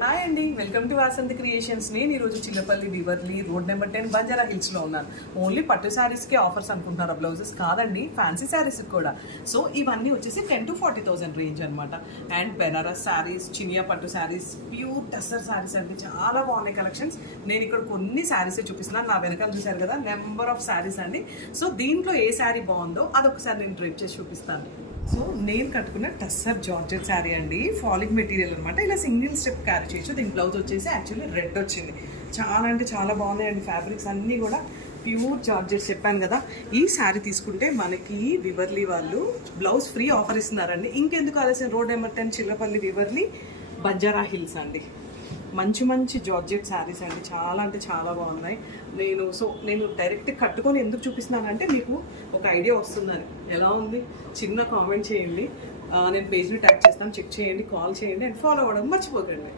Hi అండి, welcome to Vasanthi creations. నేను ఈరోజు చిల్లపల్లి వివర్లీ రోడ్ నెంబర్ 10 బంజారా హిల్స్లో ఉన్నాను. ఓన్లీ పట్టు శారీస్కి ఆఫర్స్ అనుకుంటున్నారా? బ్లౌజెస్ కాదండి, ఫ్యాన్సీ శారీస్కి కూడా. సో ఇవన్నీ వచ్చేసి 10,000 to 40,000 రేంజ్ అనమాట. అండ్ బెనారస్ శారీస్, చినియా పట్టు శారీస్, ప్యూర్ టస్సర్ శారీస్ అండి, చాలా బాగున్నాయి కలెక్షన్స్. నేను ఇక్కడ కొన్ని శారీసే చూపిస్తున్నాను. నా వెనకాల చూశారు కదా, నెంబర్ ఆఫ్ శారీస్ అండి. సో దీంట్లో ఏ శారీ బాగుందో అదొకసారి నేను డ్రైప్ చేసి చూపిస్తాను. సో నేను కట్టుకున్న టస్సర్ జార్జెట్ శారీ అండి, ఫాలిక్ మెటీరియల్ అనమాట. ఇలా సింగిల్ స్టెప్ క్యారీ చేయొచ్చు. దీని బ్లౌజ్ వచ్చేసి యాక్చువల్లీ రెడ్ వచ్చింది. చాలా అంటే చాలా బాగున్నాయండి. ఫ్యాబ్రిక్స్ అన్నీ కూడా ప్యూర్ జార్జెట్ చెప్పాను కదా. ఈ శారీ తీసుకుంటే మనకి వివర్లీ వాళ్ళు బ్లౌజ్ ఫ్రీ ఆఫర్ ఇస్తున్నారండి. ఇంకెందుకు ఆలస్యం, రోడ్ నెంబర్ 10 చిల్లపల్లి వివర్లీ బంజారా హిల్స్ అండి. మంచి మంచి జార్జెట్ శారీస్ అండి, చాలా అంటే చాలా బాగున్నాయి. నేను డైరెక్ట్ కట్టుకొని ఎందుకు చూపిస్తున్నానంటే మీకు ఒక ఐడియా వస్తుందని. ఎలా ఉంది చిన్న కామెంట్ చేయండి. నేను పేజ్ని ట్యాగ్ చేస్తాను, చెక్ చేయండి, కాల్ చేయండి అండ్ ఫాలో అవ్వడం మర్చిపోకండి.